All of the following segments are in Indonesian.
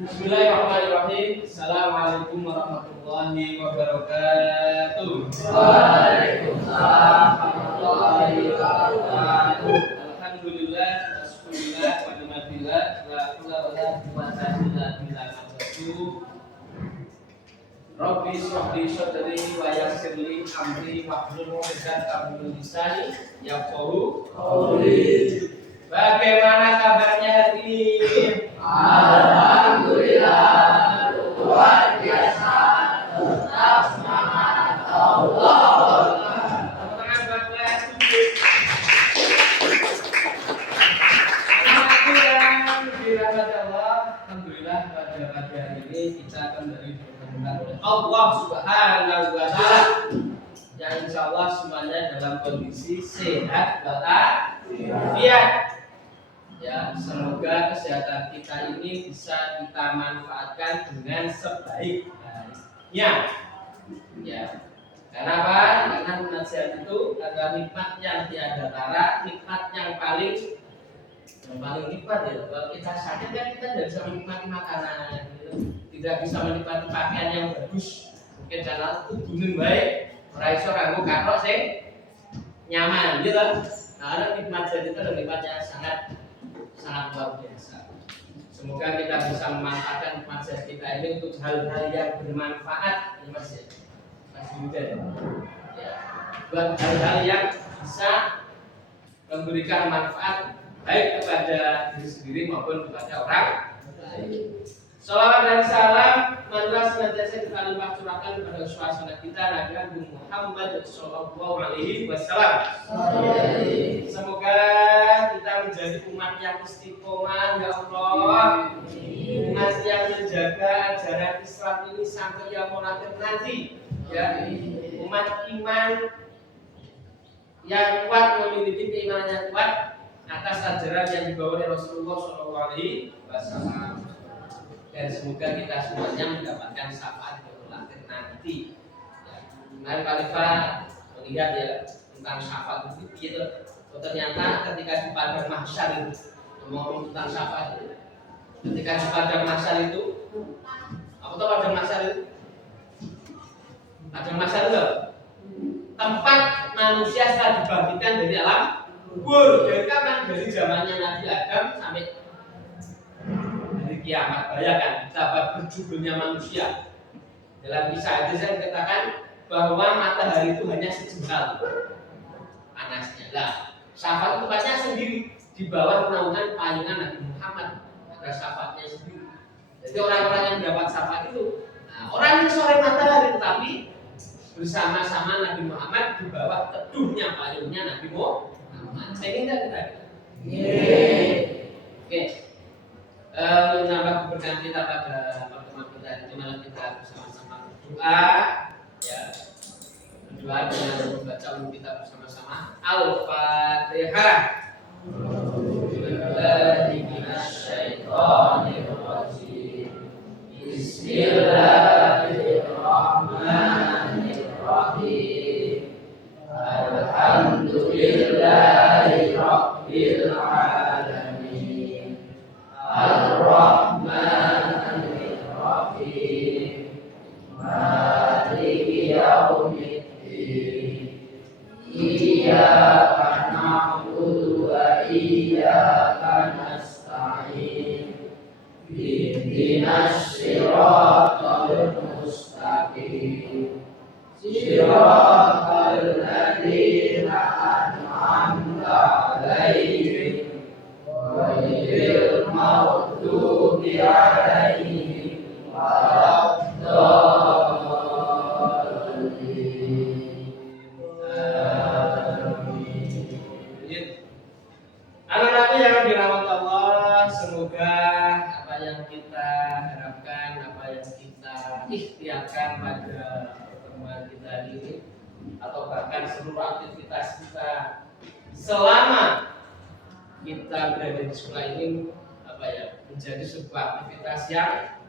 Bismillahirrahmanirrahim. Assalamualaikum warahmatullahi wabarakatuh. Waalaikumsalam warahmatullahi wabarakatuh. Alhamdulillah, wassalillah, wa ni'matillah, wa la wala quwwata illa billah. Rabbi shrah li sadri wa yassir li amri wahlul 'uqdatam min lisani yafqahu qawli. Bagaimana kabarnya hari ini? Alhamdulillah, luar biasa, tetap semangat Allah. Tangan buat Anakku yang dirahmati Allah, alhamdulillah pada pagi hari ini kita kembali dipertemukan oleh Allah Subhanahu wa Ta'ala, yang insya Allah semuanya dalam kondisi sehat walafiat. Ya, semoga kesehatan kita ini bisa kita manfaatkan dengan sebaik-baiknya. Ya, karena apa? Karena nasihat itu adalah nikmat yang tiada tara, nikmat yang paling nikmat ya. Kalau kita sakit kan kita tidak bisa menikmati makanan, gitu. Tidak bisa menikmati pakaian yang bagus. Mungkin karena tubuhnya baik, ora iso kanggo kathok sing nyaman, gitu. Nah, nikmat jadi itu nikmat yang sangat luar biasa. Semoga kita bisa memanfaatkan nikmat sehat kita ini untuk hal-hal yang bermanfaat, ya Mas ya. Mas Yuda ya. Buat hal-hal yang bisa memberikan manfaat baik kepada diri sendiri maupun kepada orang lain. Salawat dan salam marilah senantiasa kita limpah curahkan kepada suasana kita Nabi Agung Muhammad sallallahu alaihi wasallam. Semoga kita menjadi umat yang istiqomah ya Allah. Umat yang menjaga ajaran Islam ini sampai yaumul akhir nanti. Ya, umat iman yang kuat, memiliki keimanan yang kuat atas ajaran yang dibawa oleh Rasulullah sallallahu alaihi wasallam. Dan semoga kita semuanya mendapatkan syafaat yaumul akhir nanti. Kemarin Khalifah melihat ya tentang syafaat itu gitu. Ternyata ketika di padang mahsyar itu ngomong tentang syafaat itu. Ketika di padang mahsyar itu, apa tahu padang mahsyar itu? Padang mahsyar itu tempat manusia setelah dibangkitkan dari alam kubur. Dari kapan? Dari zamannya Nabi Adam sampai kiamat. Bayangkan betapa berjubelnya manusia. Dalam kisah itu saya dikatakan bahwa matahari itu hanya sejengkal panasnya. Lah, syafaat tempatnya sendiri di bawah naungan payungan Nabi Muhammad. Ada syafaatnya sendiri. Jadi orang-orang yang mendapat syafaat itu, nah, orang yang sore matahari tetapi bersama-sama Nabi Muhammad di bawah teduhnya payungnya Nabi Muhammad. Saya ingin kita. Oke. Menambah keberkahan kita pada pertemuan kita ini, malam kita bersama-sama berdoa, ya, berdoa dengan membaca kita bersama-sama Al-Fatihah. Bismillahirrahmanirrahim. Alhamdulillahirabbil alamin. Ar-Rahmanir-Rahim. Maliki yaumiddin. Iyyaka na'budu wa iyyaka nasta'in. Ihdinas siratal mustaqim. Siratal ladzina an'amta 'alaihim ghairil maghdubi 'alaihim waladdallin. Amin. Anak-anakku yang dirahmati Allah, semoga apa yang kita harapkan, apa yang kita ikhtiarkan pada pertemuan kita ini atau bahkan seluruh aktivitas kita selama kita berada di sekolah ini menjadi sebuah aktivitas yang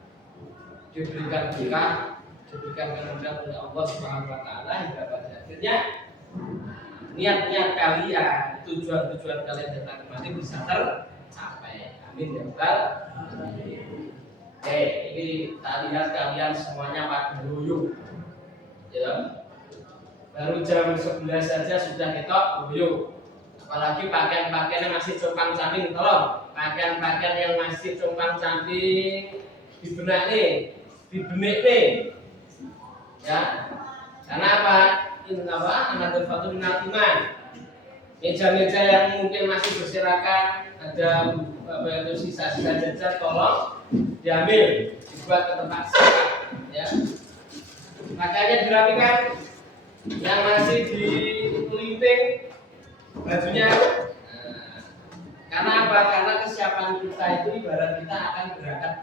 diberikan berkah, diberikan kemudahan oleh Allah Subhanahu wa Ta'ala, hingga pada akhirnya niat-niat kalian, tujuan-tujuan kalian datang kemari bisa tercapai. Amin ya rabbal alamin. Oke, ini kita lihat kalian semuanya pada loyo. Ya. Baru jam 11 saja sudah ketok loyo. Apalagi pakaian-pakaian yang masih compang camping, tolong. Pakaian-pakaian yang masih compang camping dibenak nih, dibenek nih. Ya. Karena apa? Ini apa? Anak Fatul minal iman. Meja-meja yang mungkin masih berserakan, ada itu sisa-sisa jajan, tolong diambil, dibuat ke tempat sampah. Ya. Makanya dirapikan. Yang masih di pelimping bajunya. Karena apa? Karena kesiapan kita itu ibarat kita akan berangkat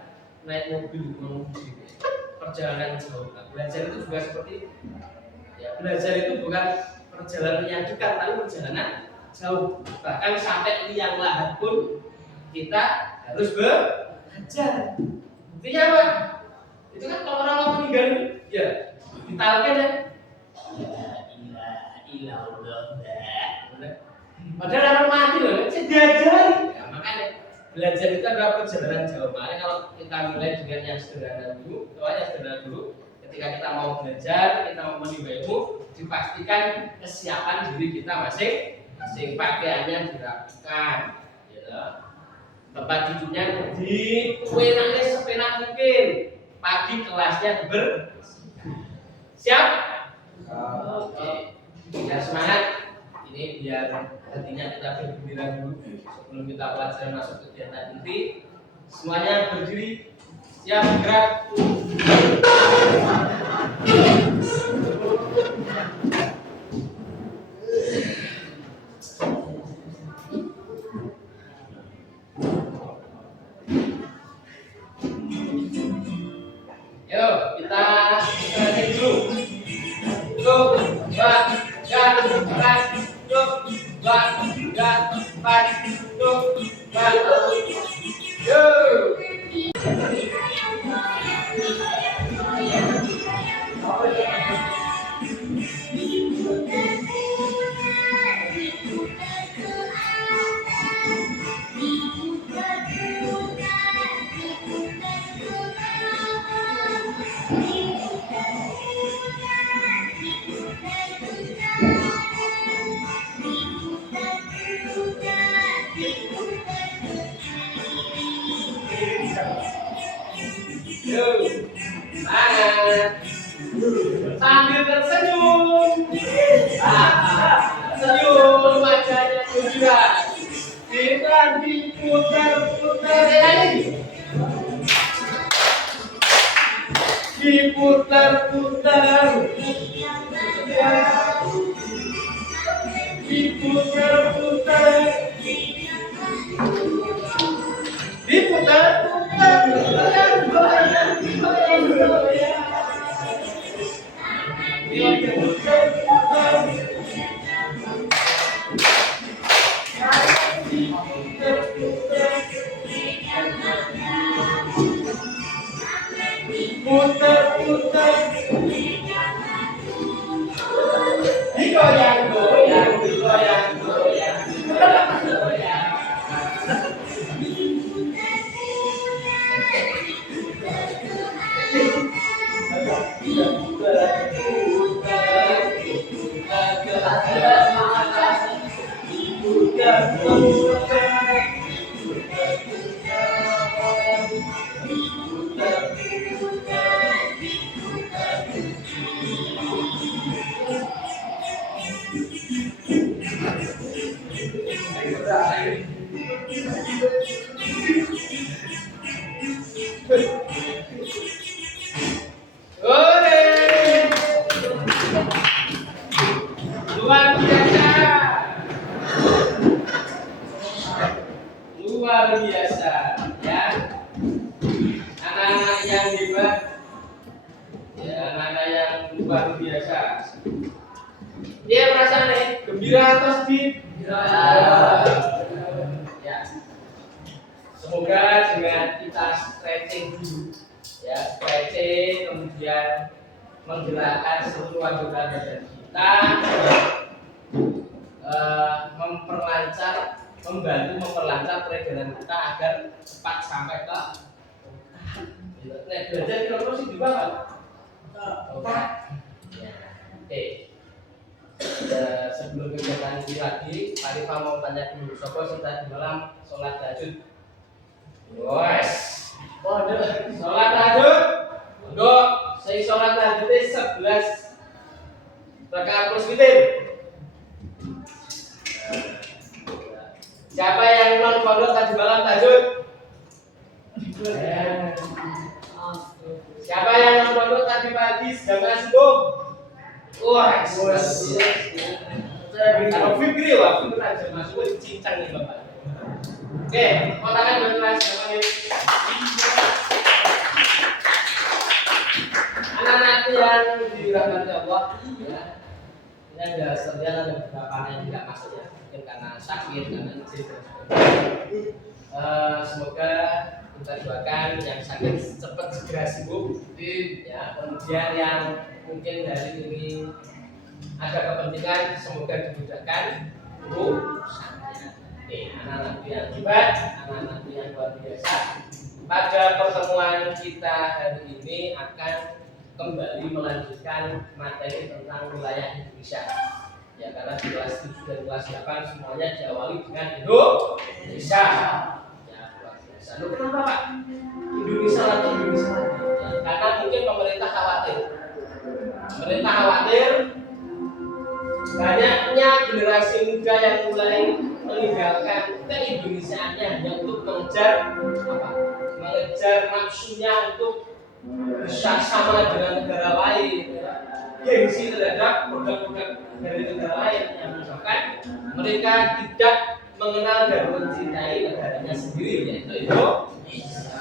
naik mobil menuju perjalanan jauh. Belajar itu juga seperti itu. Ya, belajar itu bukan perjalanan menyanyikan, tapi perjalanan jauh. Bahkan sampai liang lahat pun kita harus belajar. Buktinya apa? Itu kan kalau orang mau meninggal, ya ditalkan ya. Padahal orang mati loh, saya diajari. Ya, makanya belajar itu adalah perjalanan jauh. Makanya kalau kita mulai dengan yang sederhana dulu, yang sederhana dulu. Ketika kita mau belajar, kita mau menimba ilmu, dipastikan kesiapan diri kita masing-masing, pakaiannya dirapikan, gitu. Tempat tidurnya dikuenaknya sepenak mungkin. Pagi kelasnya siap? Oke. Biar semangat. Ini biar hatinya kita bergembira dulu sebelum kita pelajaran masuk kegiatan inti. Semuanya berdiri, siap bergerak. Yuk, kita stretching dulu. Yuk, sambil tersenyum, senyum wajahnya gembira, kita diputar-putar lagi, diputar-putar, diputar-putar, luar biasa, ya. Anak-anak yang hebat, ya, anak-anak yang luar biasa. Dia merasa nih gembira atau sedih? Ya. Semoga dengan kita stretching dulu, ya, stretching kemudian menggerakkan seluruh anggota badan kita, membantu memperlancar peredaran kita agar cepat sampai ke Nek belajar kira-kira sih juga kan? Oke. Ya, oke. Sebelum kegiatan ini lagi, Pak Rifa mau tanya dulu. Sopo sing tadi malam sholat tahajud? Wes. Sholat tahajud. Untuk saya sholat tahajud 11 rakaat plus witir. Siapa yang non pondok tadi malam tahajud? Siapa yang non pondok tadi pagi jamaah subuh? Wah, kalau Fikri wah, Fikri aja masuk cincang nih Bapak. Oke, kotakan berkelas ini. Anak-anak yang dirahmati Allah, ya. Ini ada sekian ada beberapa yang tidak masuk ya, mungkin karena sakit, karena izin dan sebagainya. Semoga kita doakan yang sakit cepat segera sembuh, ya. Kemudian yang mungkin dari ini ada kepentingan, semoga dimudahkan urusannya. Oke, anak-anak yang hebat, anak-anak yang luar biasa. Pada pertemuan kita hari ini akan kembali melanjutkan materi tentang wilayah Indonesia. Ya, karena di kelas 7 dan kelas 8 semuanya diawali dengan Indonesia. Ya, luar biasa. Loh, kenapa Pak? Indonesia lagi. Ya, karena mungkin pemerintah khawatir. Pemerintah khawatir banyaknya generasi muda yang mulai meninggalkan keindonesiaannya hanya untuk mengejar nafsunya untuk bisa sama dengan negara lain, gengsi terhadap produk-produk dari negara lain yang menyebabkan mereka tidak mengenal dan mencintai negaranya sendiri, yaitu Indonesia.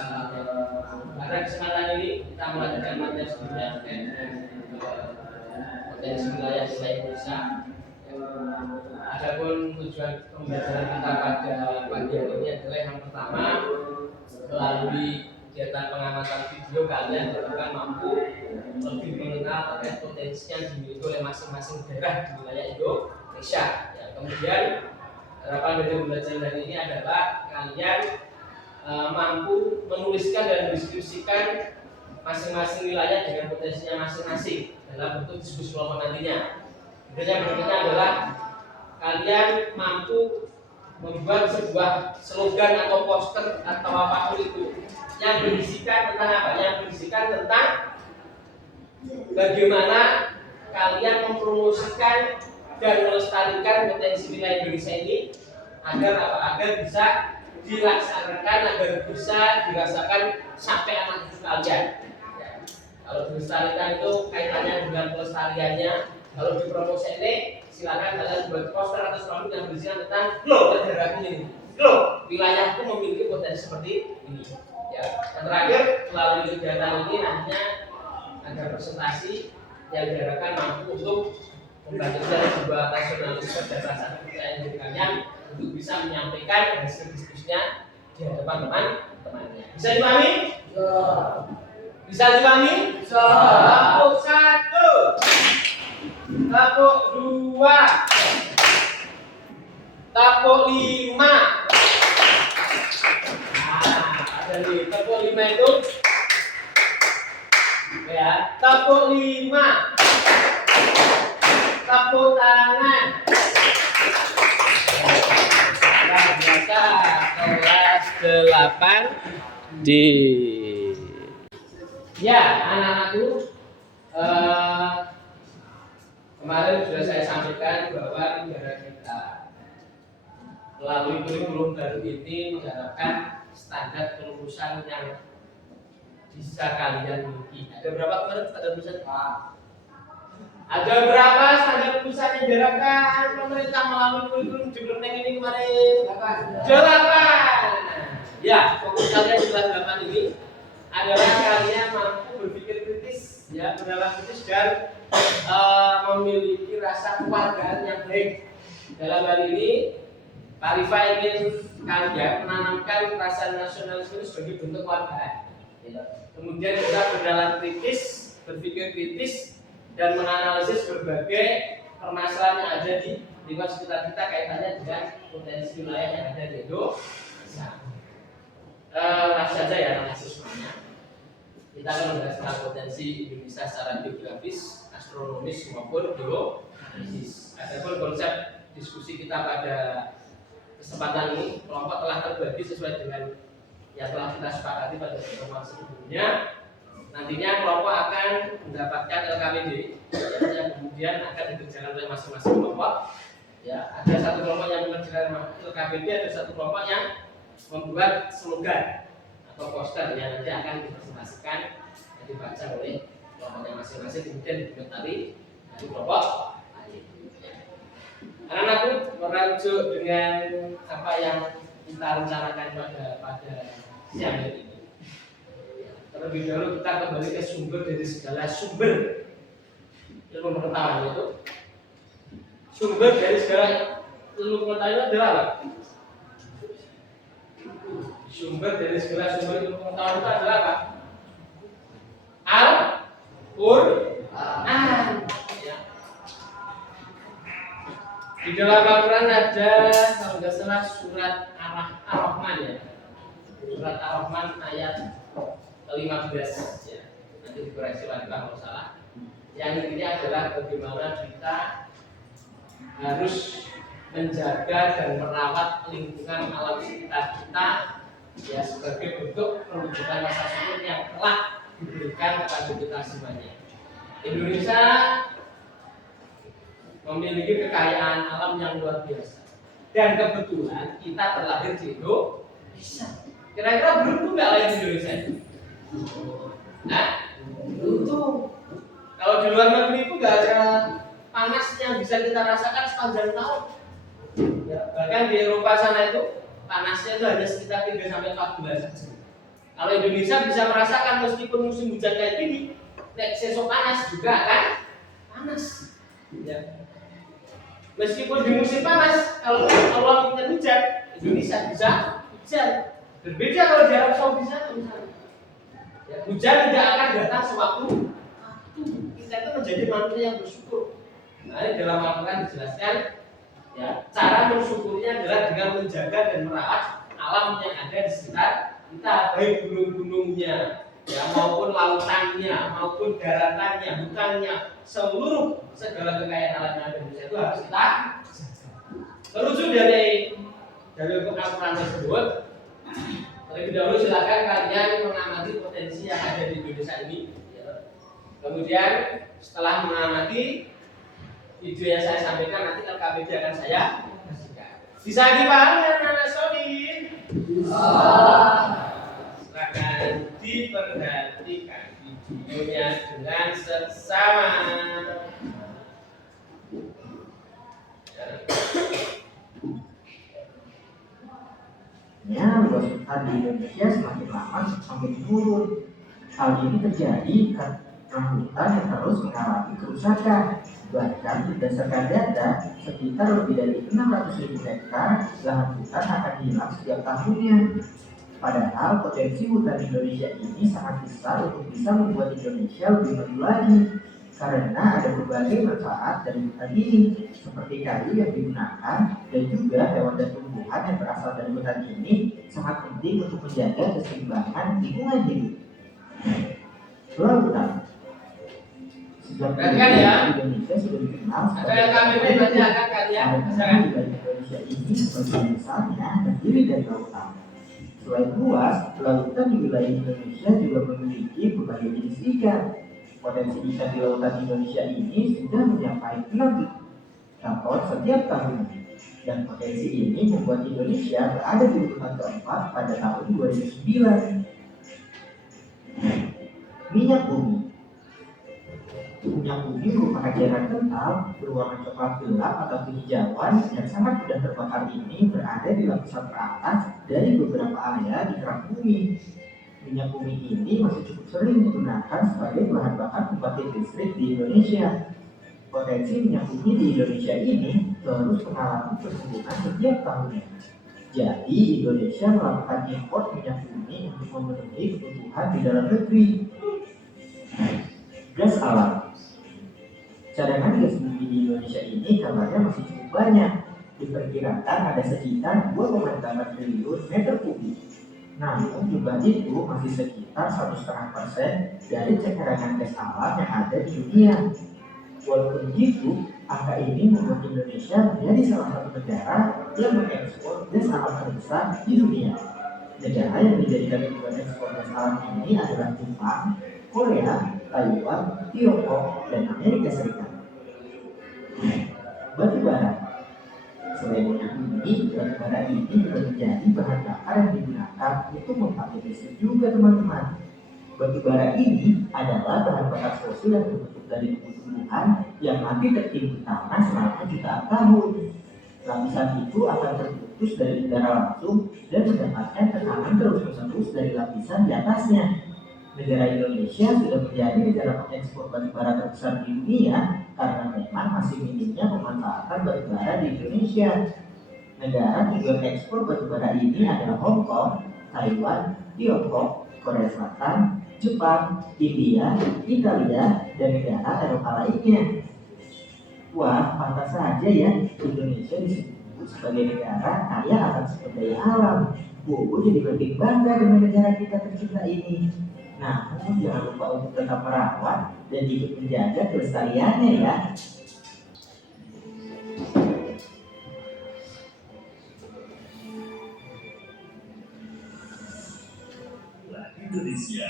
Pada kesempatan ini kita melanjutkan materi sebelumnya terkait dengan potensi wilayah Indonesia. Adapun tujuan pembelajaran kita pada pagi hari ini adalah yang pertama, melalui kegiatan pengamatan video kalian diharapkan mampu lebih mengenal terkait potensi yang dimiliki oleh masing-masing daerah di wilayah Indonesia. Ya, kemudian harapan dari pembelajaran hari ini adalah kalian mampu menuliskan dan mendiskusikan masing-masing wilayah dengan potensinya masing-masing dalam bentuk diskusi kelompok nantinya. Kemudian berikutnya adalah kalian mampu membuat sebuah slogan atau poster atau apapun itu yang berisikan tentang apa? Yang berisikan tentang bagaimana kalian mempromosikan dan melestarikan potensi wilayah Indonesia ini agar apa? Agar bisa dilaksanakan, agar bisa dirasakan sampai anak cucu kalian. Ya. Kalau dilestarikan itu kaitannya dengan pelestariannya. Kalau dipromosi ini silakan kalian buat poster atau spanduk yang berisikan tentang loh negaraku ini, loh wilayahku memiliki potensi seperti ini. Ya, yang terakhir melalui kegiatan ini nantinya ada presentasi yang diharapkan mampu untuk membangkitkan sebuah nasionalisme dan rasa kepercayaan diri kalian untuk bisa menyampaikan hasil diskusinya di hadapan teman-temannya. Bisa dipahami? Bisa dipahami? Bisa. Lapuk 1, lapuk 2, lapuk 5. Jadi tepuk 5 itu ya, tepuk 5, tepuk tangan. Biasa kelas 8 di ya anak-anakku, kemarin sudah saya sampaikan bahwa negara kita melalui kurikulum baru ini mengharapkan standar kelulusan yang bisa kalian miliki. Ada berapa kemarin standar kelulusan? Ada berapa standar kelulusan yang diharapkan pemerintah melalui kurikulum jumlah ini kemarin? 8. Ya, fokus kalian di kelas 8 ini adalah kalian mampu berpikir kritis, ya, bernalar kritis dan memiliki rasa kewargaan yang baik. Dalam hal ini Pak Rifa ingin kalian menanamkan rasa nasionalisme sebagai bentuk kewargaan. Kemudian kita bernalar kritis, berpikir kritis, dan menganalisis berbagai permasalahan yang ada di lingkungan sekitar kita kaitannya dengan potensi wilayah yang ada di Indonesia. Langsung saja ya, langsung semuanya. kita akan membahas tentang potensi Indonesia secara geografis, astronomis maupun geofisik. Adapun konsep diskusi kita pada kesempatan ini, kelompok telah terbagi sesuai dengan yang telah kita sepakati pada pertemuan sebelumnya. Nantinya kelompok akan mendapatkan LKPD yang kemudian akan dikerjakan oleh masing-masing kelompok. Ya, ada satu kelompok yang mengerjakan LKPD, ada satu kelompok yang membuat slogan atau poster yang nanti akan dipresentasikan dan dibaca oleh kelompoknya masing-masing, kemudian dikomentari dari kelompok lain. Anak-anakku merujuk dengan apa yang kita rencanakan pada siang hari ini. Terlebih dahulu kita kembali ke sumber dari segala sumber ilmu pengetahuan, yaitu sumber dari segala ilmu pengetahuan adalah apa? Sumber dari segala sumber ilmu pengetahuan itu adalah apa? Al-Qur'an. Ya. Di dalam Al-Qur'an ada kalau nggak salah surat Ar-Rahman ya. Surat Ar-Rahman ayat ke-15 ya. Nanti dikoreksi lagi kalau salah. Yang intinya adalah bagaimana kita harus menjaga dan merawat lingkungan alam sekitar kita ya, sebagai bentuk perwujudan rasa syukur yang telah diberikan kepada kita semuanya. Indonesia memiliki kekayaan alam yang luar biasa dan kebetulan kita terlahir di Indonesia. Kira-kira beruntung nggak lahir di Indonesia? Nah, beruntung. Kalau di luar negeri itu nggak ada panas yang bisa kita rasakan sepanjang tahun. Ya, bahkan di Eropa sana itu panasnya itu hanya sekitar 3-4 bulan saja. Kalau Indonesia bisa merasakan meskipun musim hujan kayak gini, nek sesok panas juga kan panas. Ya. Meskipun di musim panas, kalau Allah minta hujan, Indonesia bisa hujan. Berbeda kalau di Arab Saudi sana misalnya. Ya, hujan tidak akan datang sewaktu. Kita itu menjadi manusia yang bersyukur. Nah, ini dalam Al-Quran dijelaskan, ya, cara bersyukurnya adalah dengan menjaga dan merawat alam yang ada di sekitar kita, baik gunung-gunungnya, ya, maupun lautannya, maupun daratannya, hutannya, seluruh segala kekayaan alam yang ada di Indonesia itu harus kita terujuk dari Al-Quran tersebut. Terlebih dahulu silakan kalian mengamati potensi yang ada di Indonesia ini. Ya. Kemudian setelah mengamati video yang saya sampaikan, nanti LKPD akan saya kasihkan. Bisa dipahami anak-anak Sodin? Silakan diperhatikan videonya dengan seksama. Luas hutan di Indonesia semakin lama semakin menurun. Hal ini terjadi karena hutan yang terus mengalami kerusakan. Bahkan berdasarkan data, sekitar lebih dari 600.000 hektar lahan hutan akan hilang setiap tahunnya. Padahal potensi hutan Indonesia ini sangat besar untuk bisa membuat Indonesia lebih maju lagi. Karena ada berbagai manfaat dari hutan ini, seperti kayu yang digunakan dan juga hewan dan tumbuhan yang berasal dari hutan ini sangat penting untuk menjaga keseimbangan lingkungan hidup. Lautan. Sejak Indonesia sudah dikenal sebagai kalian Indonesia ini sebagai misalnya terdiri dari lautan. Selain luas, lautan di wilayah Indonesia juga memiliki berbagai jenis ikan. Potensi ikan di lautan Indonesia ini sudah mencapai 6 ton setiap tahunnya. Dan potensi ini membuat Indonesia berada di urutan keempat pada tahun 2009. Minyak bumi. Minyak bumi merupakan cairan kental berwarna coklat gelap atau kehijauan yang sangat mudah terbakar ini berada di lapisan teratas dari beberapa area di kerak bumi. Minyak bumi ini masih cukup sering digunakan sebagai bahan bakar pembangkit listrik di Indonesia. Potensi minyak bumi di Indonesia ini terus mengalami pertumbuhan setiap tahunnya. Jadi Indonesia melakukan impor minyak bumi untuk memenuhi kebutuhan di dalam negeri. Gas alam. Cadangan gas bumi di Indonesia ini kabarnya masih cukup banyak. Diperkirakan ada sekitar 2,8 triliun meter kubik. Namun jumlah itu masih sekitar 1,5% dari cadangan gas alam yang ada di dunia. Walaupun begitu, angka ini membuat Indonesia menjadi salah satu negara yang mengekspor gas alam terbesar di dunia. Negara yang dijadikan tujuan ekspor gas alam ini adalah Jepang, Korea, Taiwan, Tiongkok, dan Amerika Serikat. Batu bara. Selain ini, batu bara ini juga menjadi bahan bakar yang digunakan untuk membangkit listrik juga, teman-teman. Batu bara ini adalah bahan bakar fosil yang terbentuk dari tumbuh-tumbuhan yang mati tertimbun tanah selama jutaan tahun. Lapisan itu akan terputus dari udara langsung dan mendapatkan tekanan terus-menerus dari lapisan di atasnya. Negara Indonesia sudah menjadi negara pengekspor batu bara terbesar di dunia karena memang masih minimnya pemanfaatan batu bara di Indonesia. Negara tujuan ekspor batu bara ini adalah Hong Kong, Taiwan, Tiongkok, Korea Selatan, Jepang, India, Italia, dan negara Eropa lainnya. Wah, pantas saja ya Indonesia disebut sebagai negara kaya akan sumber daya alam. Bobo jadi makin bangga dengan negara kita tercinta ini. Namun jangan lupa untuk tetap merawat dan ikut menjaga kelestariannya ya. Indonesia,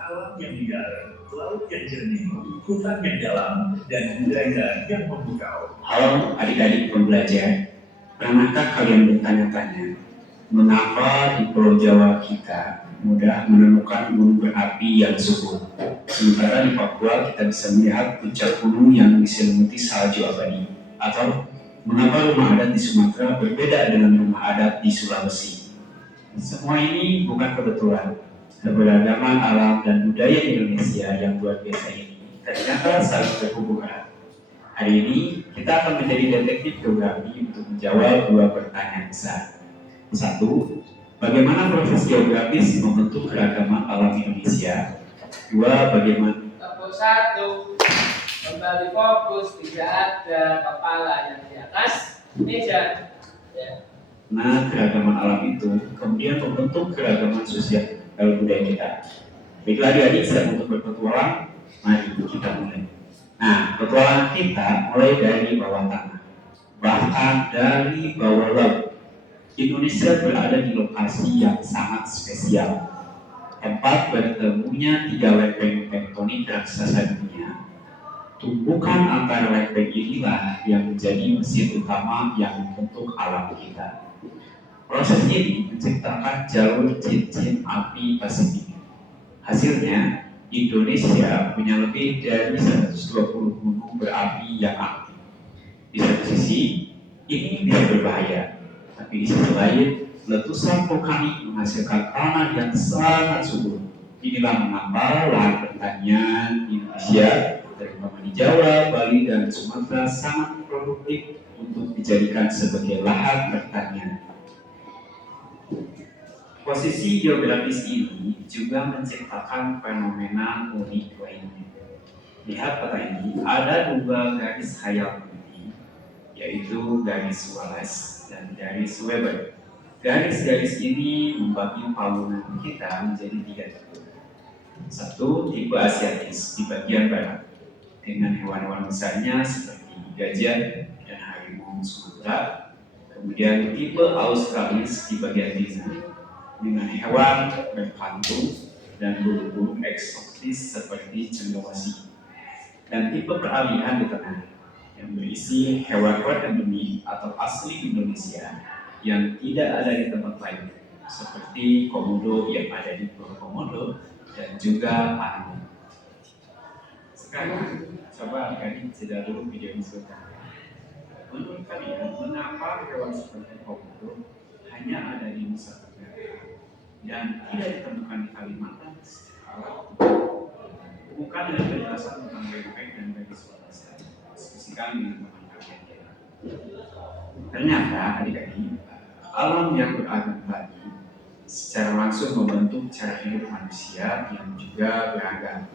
alam yang liar, laut yang jernih, hutan yang dalam, dan budaya yang memukau. Halo adik-adik pembelajar, pernahkah kalian bertanya-tanya mengapa di Pulau Jawa kita mudah menemukan gunung berapi yang subur, sementara di Papua kita bisa melihat puncak gunung yang diselimuti salju abadi? Atau mengapa rumah adat di Sumatera berbeda dengan rumah adat di Sulawesi? Semua ini bukan kebetulan. Keberagaman alam dan budaya Indonesia yang luar biasa ini ternyata saling berhubungan. Hari ini kita akan menjadi detektif geografi untuk menjawab dua pertanyaan besar. Satu, bagaimana proses geografis membentuk keragaman alam Indonesia? Dua, bagaimana Tepuk satu, kembali fokus, tidak ada kepala yang di atas meja. Ya. Nah, keragaman alam itu kemudian membentuk keragaman sosial dan budaya kita. Baiklah adik-adik, siap untuk berpetualang? Mari kita mulai. Nah, petualangan kita mulai dari bawah tanah, bahkan dari bawah laut. Indonesia berada di lokasi yang sangat spesial, tempat bertemunya 3 lempeng tektonik raksasa dunia. Tumpukan antara lempeng inilah yang menjadi mesin utama yang membentuk alam kita. Proses ini menciptakan jalur cincin api Pasifik. Hasilnya, Indonesia punya lebih dari 120 gunung berapi yang aktif. Di satu sisi, ini bisa berbahaya, tapi di sisi lain, letusan vulkanik menghasilkan tanah yang sangat subur. Inilah mengapa lahan pertanian Indonesia, terutama di Jawa, Bali, dan Sumatera sangat produktif untuk dijadikan sebagai lahan pertanian. Posisi geografis ini juga menciptakan fenomena unik lainnya. Lihat peta ini, ada 2 garis khayal putih, yaitu garis Wallace dan garis Weber. Garis-garis ini membagi paunan kita menjadi 3 tipe. Satu, tipe Asiatis di bagian barat, dengan hewan-hewan besarnya seperti gajah dan harimau Sumatera. Kemudian tipe Australis di bagian timur, dengan hewan berkantung dan burung-burung eksotis seperti cendrawasih. Dan tipe peralihan di tengah, yang berisi hewan endemik atau asli Indonesia yang tidak ada di tempat lain, seperti komodo yang ada di Pulau Komodo dan juga Panama. Sekarang coba adik-adik jeda dulu video ini sebentar. Menurut kalian, mengapa hewan seperti komodo hanya ada di Nusa Tenggara dan tidak ditemukan di Kalimantan? Bukan dengan penjelasan tentang lempeng dan garis Wallace. Diskusikan dengan teman kalian. Ternyata adik-adik, alam yang beragam tadi secara langsung membentuk cara hidup manusia yang juga beragam.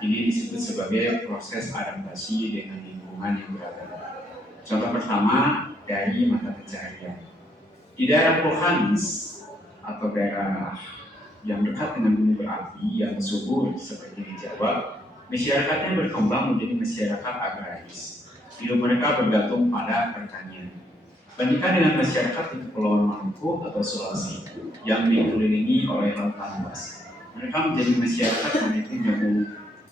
Ini disebut sebagai proses adaptasi dengan lingkungan yang beragam. Contoh pertama dari mata pencaharian. Di daerah vulkanis atau daerah yang dekat dengan gunung berapi yang subur seperti di Jawa, masyarakatnya berkembang menjadi masyarakat agraris. Hidup mereka bergantung pada pertanian. Bandingkan dengan masyarakat di Kepulauan Maluku atau Sulawesi yang dikelilingi oleh lautan luas. Mereka menjadi masyarakat maritim yang unik.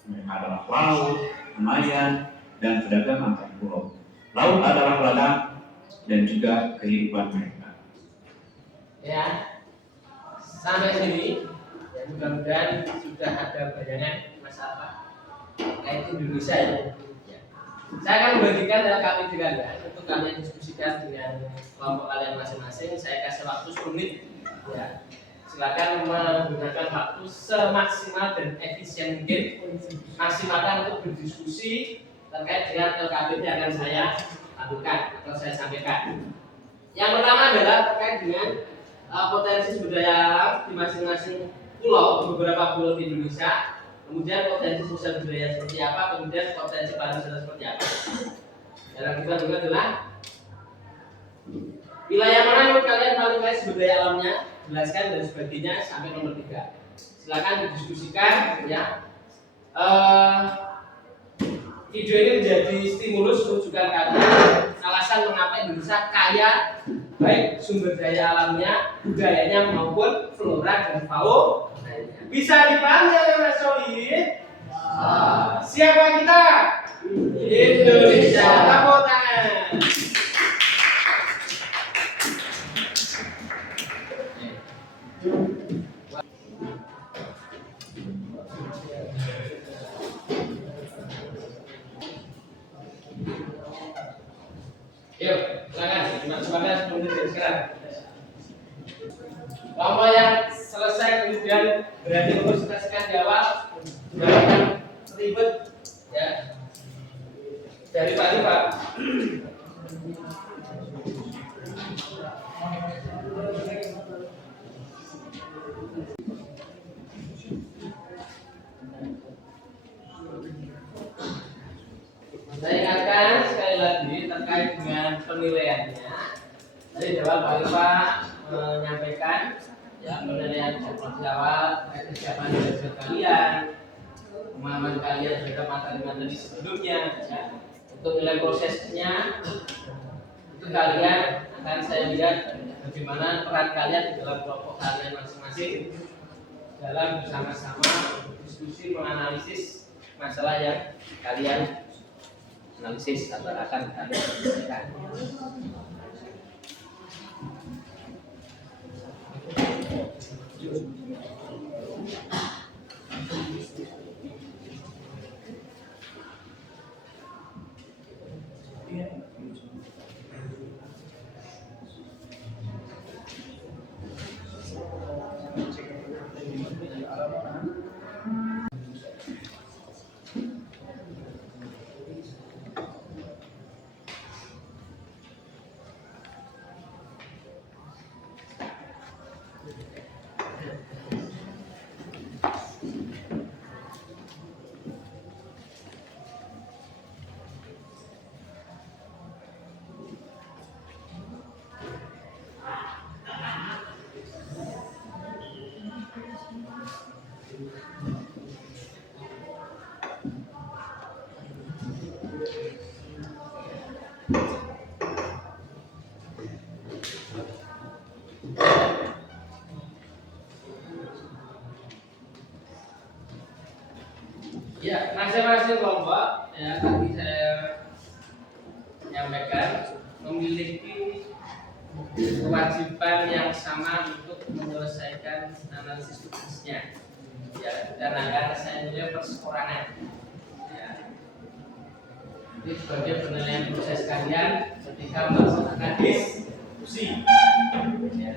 Mereka adalah laut, nelayan, dan pedagang antar pulau. Laut adalah ladang dan juga kehidupan mereka. Ya, sampai sini ya, mudah-mudahan sudah ada bayangan masalah terkait Indonesia ya. Saya akan membagikan kami dengan ya, untuk kalian diskusikan dengan kelompok kalian masing-masing. Saya kasih waktu 10 menit ya. Silakan menggunakan waktu semaksimal dan efisien mungkin. Maksimalkan untuk berdiskusi terkait dengan LKPD yang akan saya lakukan atau saya sampaikan. Yang pertama adalah terkait dengan potensi sumber daya alam di masing-masing pulau, beberapa pulau di Indonesia. Kemudian potensi sosial budaya seperti apa, kemudian potensi pariwisata seperti apa. Yang kita juga adalah wilayah mana menurut kalian paling baik sumber daya alamnya, jelaskan dan sebagainya sampai nomor 3. Silakan didiskusikan ya. Video ini menjadi stimulus rujukan kalian alasan mengapa Indonesia kaya baik sumber daya alamnya, budayanya maupun flora dan fauna. Bisa dipahami oleh Mas Solid? Siapa kita? Indonesia. Tepuk tangan. Yuk, silakan dimasukkan 10 menit dari sekarang. Kelompok yang selesai kemudian berani konsultasikan jawab, jangan ribet ya. Dari Pak Rifa. Saya ingatkan sekali lagi terkait dengan penilaiannya. Tadi jawab Pak Rifa menyampaikan ya penilaian jawab terkait kesiapan belajar kalian, pemahaman kalian terhadap materi-materi sebelumnya ya. Untuk nilai prosesnya itu kalian akan saya lihat bagaimana peran kalian di dalam kelompok kalian masing-masing dalam bersama-sama diskusi menganalisis masalah yang kalian analisis atau akan kalian diskusikan. Ya, masing-masing kelompok ya tadi saya menyampaikan memiliki kewajiban yang sama untuk menyelesaikan analisis tugasnya. Ya, dikarenakan saya nilai perseorangan. Ya. Ini sebagai penilaian proses kalian ketika melaksanakan diskusi. Ya.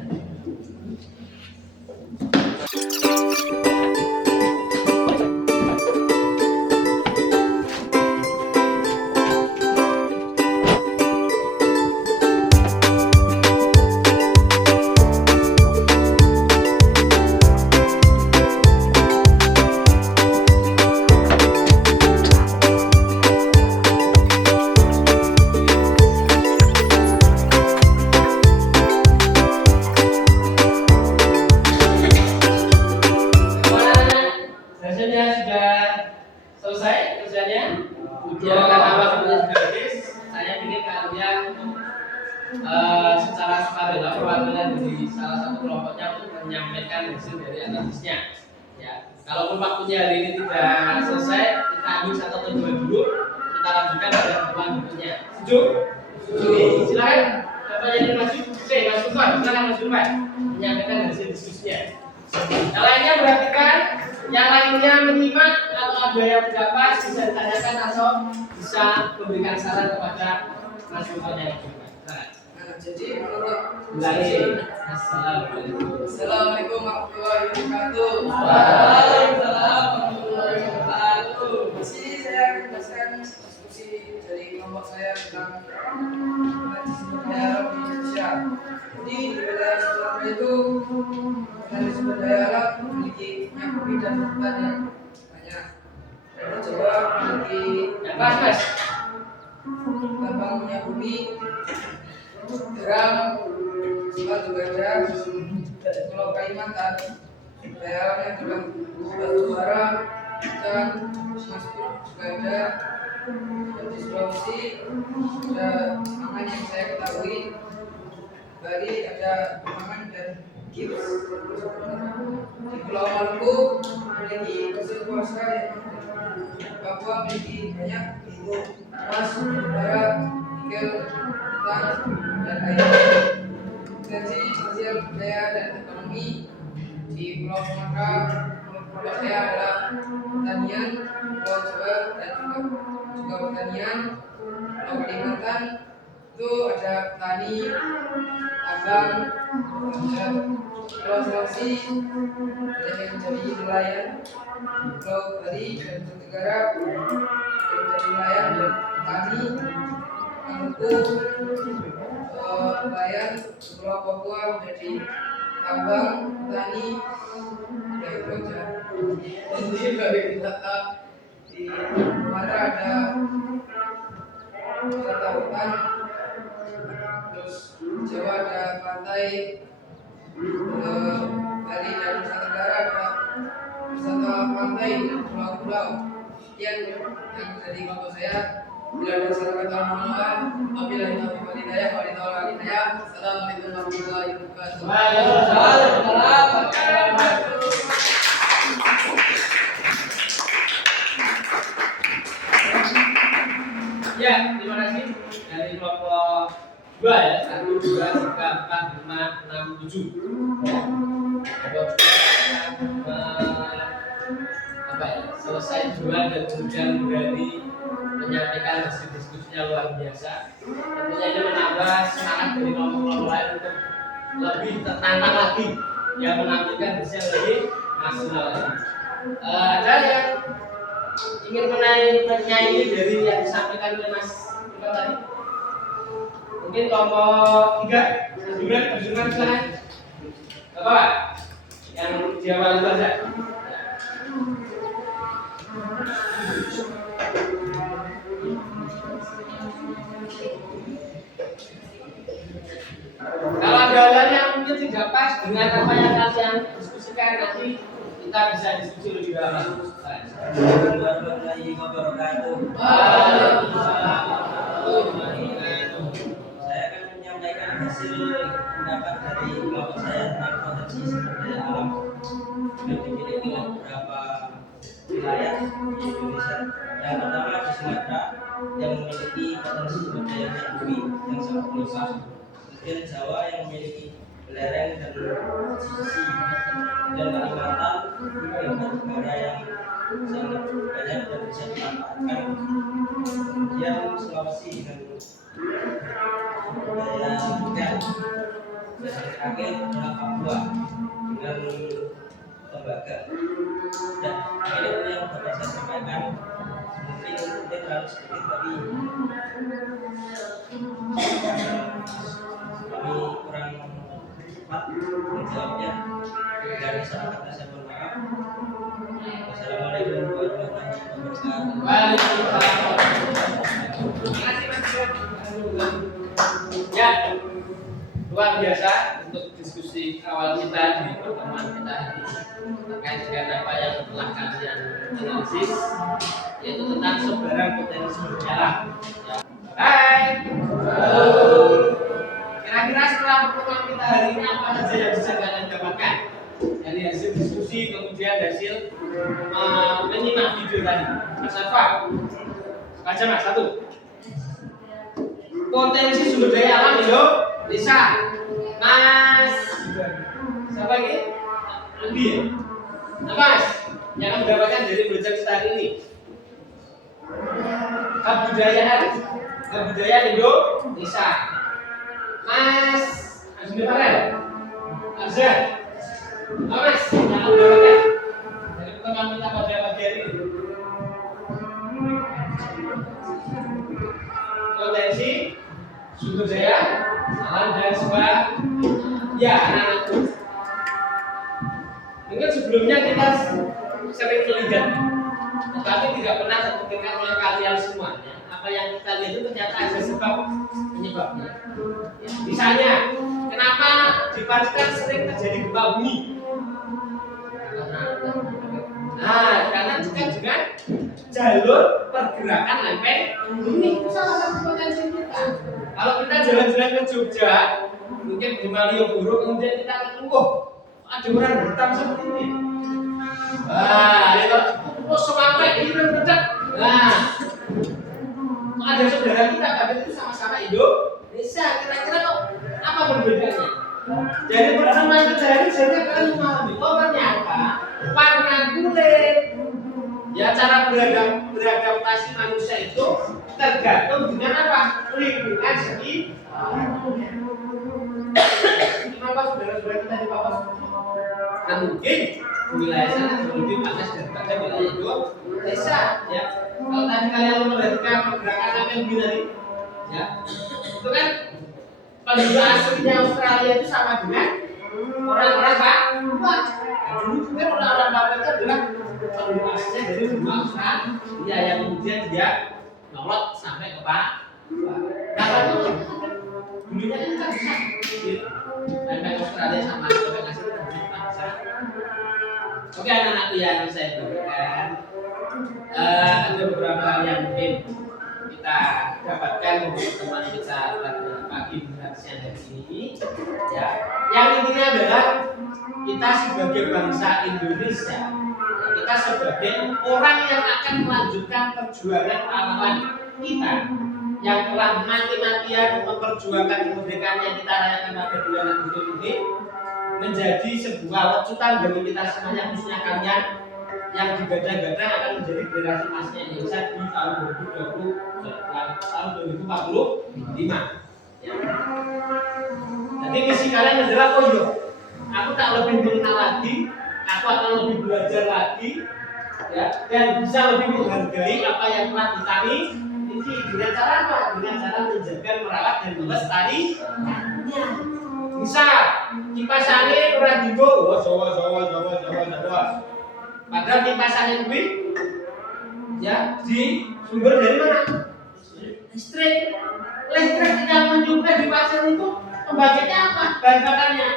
selesai kerjanya. Ya, karena waktunya sudah habis, saya ingin kalian secara sukarela perwakilan dari salah satu kelompoknya untuk menyampaikan hasil dari analisisnya. Ya, kalaupun waktunya hari ini tidak selesai, kita ambil satu atau dua dulu, kita lanjutkan pada pertemuan berikutnya. Setuju? Setuju. Silakan. Bapak yang maju, Mas Sultan, silakan Mas Sultan menyampaikan hasil diskusinya. Yang lainnya perhatikan, yang lainnya menyimak atau ada yang berdapat bisa ditanyakan atau bisa memberikan saran kepada Mas Sultan yang maju. Jadi menurut Assalamualaikum warahmatullahi wabarakatuh. Waalaikumsalam warahmatullahi wabarakatuh. Di sini saya menjelaskan diskusi dari kelompok saya tentang daerah di Indonesia. Jadi di wilayah Sumatera itu dari sumber daya alam memiliki bumi dan hutan yang banyak. Di Jawa memiliki Mas. tambang minyak bumi, garam, selat juga ada. Pulau Kalimantan daya alam yang terdapat batu bara, ikan, emas pun juga ada. Dan di Sulawesi ada pangan yang saya ketahui. Bali ada pangan dan gips. Di Pulau Maluku memiliki pasir kuarsa yang Papua memiliki banyak itu emas, batu bara, nikel, hutan, dan lain-lain. Potensi sosial budaya dan ekonomi di Pulau Sumatera, Pulau saya adalah pertanian, Pulau Jawa dan juga pertanian. Pulau Kalimantan itu ada petani, tambang, ada Pulau Sulawesi ada yang menjadi nelayan, Pulau Bali dan Nusa Tenggara yang menjadi nelayan dan petani, Maluku nelayan, Pulau Papua menjadi tambang, petani, ya itu aja. Jadi bagi wisata di Sumatera ada wisata hutan, terus Jawa ada pantai, Bali dan Nusa Tenggara ada wisata pantai dan pulau-pulau. Sekian yang dari kelompok saya. Bila ada salah kata mohon maaf. Wabillahi taufiq wal hidayah. Assalamualaikum warahmatullahi wabarakatuh. Waalaikumsalam. Ya, terima kasih dari kelompok 2 ya, 1, 2, 3, 4, 5, 6, 7. Ya. Selesai duluan dan kemudian dari menyampaikan hasil diskusinya luar biasa. Tentunya ini menambah semangat dari kelompok-kelompok lain untuk lebih tertantang lagi, yang menampilkan hasil lebih maksimal lagi. Ada yang ingin menyanyi dari yang disampaikan oleh Mas Iqbal tadi? Mungkin kelompok 3, Mas Juman silakan. Bapak yang diawali saja. Kalau ada hal yang mungkin tidak pas dengan apa yang kalian diskusikan, nanti kita bisa diskusi lebih dalam. Warahmatullahi wabarakatuh. Waalaikumsalam. Saya akan menyampaikan hasil pendapat dari kelompok saya tentang potensi sumber daya alam yang dimiliki oleh beberapa wilayah di Indonesia. Yang pertama di Sumatera yang memiliki potensi sumber daya minyak bumi yang sangat luas. Kemudian Jawa yang memiliki belereng dan sisi, dan Kalimantan yang batu bara yang sangat banyak dan bisa dimanfaatkan. Kemudian Sulawesi dengan daya ikan. Dan yang terakhir adalah Papua dengan tembaga. Dan ini yang dapat saya sampaikan. Mungkin ini terlalu sedikit, tapi kami kurang tepat menjawabnya. Dari salah kata saya mohon maaf. Wassalamualaikum warahmatullahi wabarakatuh. Waalaikumsalam. Ya, luar biasa untuk diskusi awal kita di pertemuan kita hari ini. terkait dengan apa yang telah kalian analisis, yaitu tentang sebaran potensi sumber daya alam. Hai. Kira-kira setelah pertemuan kita hari ini apa saja yang bisa kalian dapatkan dari hasil diskusi, kemudian hasil menyimak video tadi? Mas Alfa, baca Mas, satu. Potensi sumber daya alam Indonesia. Mas, siapa lagi? Andi ya? Nah, Mas, yang akan mendapatkan dari belajar kita hari ini kebudayaan Indonesia. Mas, Azmi Farel, Azhar. Nah, Mas, yang akan mendapatkan dari pertemuan kita pada pagi hari ini potensi sumber daya alam dan sebagainya. Ya, anak-anakku, mungkin sebelumnya kita sering melihat, tetapi tidak pernah terpikirkan oleh kalian semuanya. Apa yang kita lihat itu ternyata ada sebab penyebabnya. Ya, misalnya, kenapa di Pakistan sering terjadi gempa bumi? Nah, karena dekat dengan jalur pergerakan lempeng bumi. Itu salah satu potensi kita. Kalau kita jalan-jalan ke Jogja, mungkin di Malioboro, kemudian kita ketemu, ada orang hitam seperti ini. Wah, ya kok sampai ini berdekat. Nah, ada saudara kita pada itu sama-sama Indonesia. Kira-kira kok apa perbedaannya? Dari pertemuan kita ini saya kalian memahami, oh ternyata warna kulit, ya cara beradaptasi manusia itu tergantung dengan apa? Lingkungan sekitar. Kenapa saudara-saudara kita di Papua? Nah, mungkin wilayah sana lebih panas daripada wilayah Indonesia, ya. Kalau tadi kalian memperhatikan pergerakan lempeng bumi tadi, ya, itu kan penduduk aslinya Australia itu sama dengan orang-orang Papua. Dulu juga orang-orang Papua itu adalah penduduk aslinya dari benua Australia yang kemudian dia nolot sampai ke Papua. Karena itu dulunya kan kita bisa lempeng Australia sama lempeng Asia kita bisa. Oke, anak-anakku yang saya berikan, ada beberapa hal yang mungkin kita dapatkan dari pertemuan kita pada pagi dan siang hari ini. Ya, yang intinya adalah kita sebagai bangsa Indonesia, kita sebagai orang yang akan melanjutkan perjuangan pahlawan kita yang telah mati-matian memperjuangkan kemerdekaan yang kita rayakan pada bulan Agustus ini, menjadi sebuah lecutan bagi kita semuanya, khususnya kalian yang digadang-gadang akan menjadi generasi emasnya Indonesia di tahun 2045. Ya. Jadi misi kalian adalah aku tak lebih mengenal lagi, aku akan lebih belajar lagi, ya, dan bisa lebih menghargai apa yang telah ditanami. Ini dengan cara apa? Dengan cara menjaga, merawat dan melestarikannya. Misal kipas angin orang dinggo, Jawa. Padahal kipas angin kuwi ya di sumber dari mana? Listrik yang menyuplai di pasar itu pembangkitnya apa? Bahan bakarnya.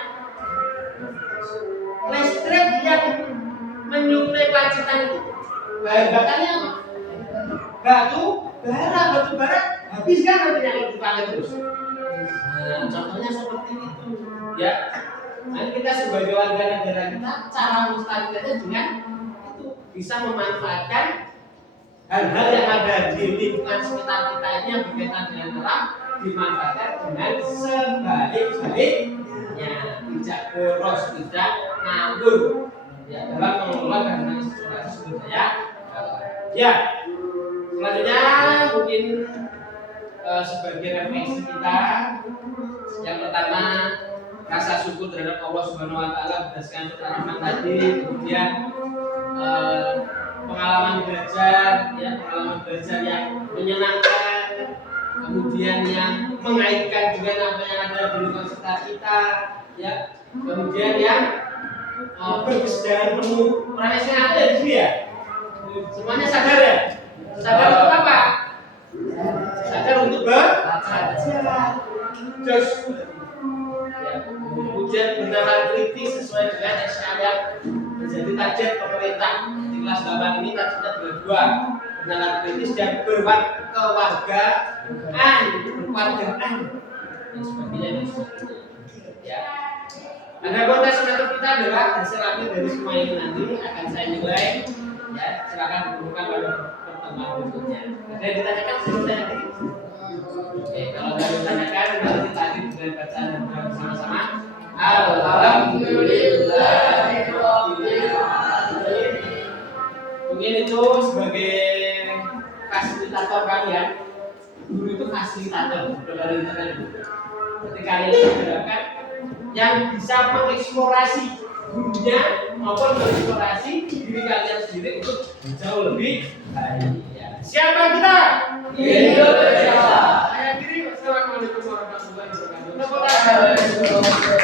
Listrik yang menyuplai Pacitan itu bahan bakarnya apa? Batu bara habis kan nantinya kalau dipakai terus. Nah, contohnya seperti itu, ya. Nanti kita sebagai warga negara kita cara melestarikannya dengan itu bisa memanfaatkan hal-hal yang ada di lingkungan sekitar kita ini yang berkaitan dengan alam, dimanfaatkan dengan sebaik-baiknya, tidak boros, tidak nganggur, ya, dalam mengelola dan mengeksplorasi sumber daya. Ya, selanjutnya mungkin sebagai refleksi kita, yang pertama rasa syukur terhadap Allah Subhanahu Wa Taala berdasarkan pengalaman tadi, kemudian pengalaman belajar yang menyenangkan, kemudian yang mengaitkan dengan apa yang ada di lingkungan sekitar kita, ya, kemudian yang berkesadaran penuh. Orang yang ada di sini ya, semuanya sadar ya, sadar untuk apa? Sadar untuk belajar. Terus ya, kemudian bernalar kritis sesuai dengan yang menjadi target pemerintah di kelas 8 ini targetnya dua, bernalar kritis dan berkewargaan, dan sebagainya. Ya. Ada kontes menurut kita adalah hasil akhir dari semua ini nanti akan saya nilai. Ya, silakan ditentukan pada pertemuan berikutnya. Ada yang ditanyakan sebelum saya nanti? Oke, kalau ada yang ditanyakan, nanti tadi dengan bacaan dan bersama-sama. Alhamdulillahirobbilalamin. Mungkin itu sebagai fasilitator kalian. Guru itu fasilitator, bukan dari internet. Jadi kalian diharapkan yang bisa mengeksplorasi gurunya maupun mengeksplorasi diri kalian sendiri untuk jauh lebih baik. Ya. Siapa kita? Indonesia. Saya kiri. Wassalamualaikum warahmatullahi wabarakatuh.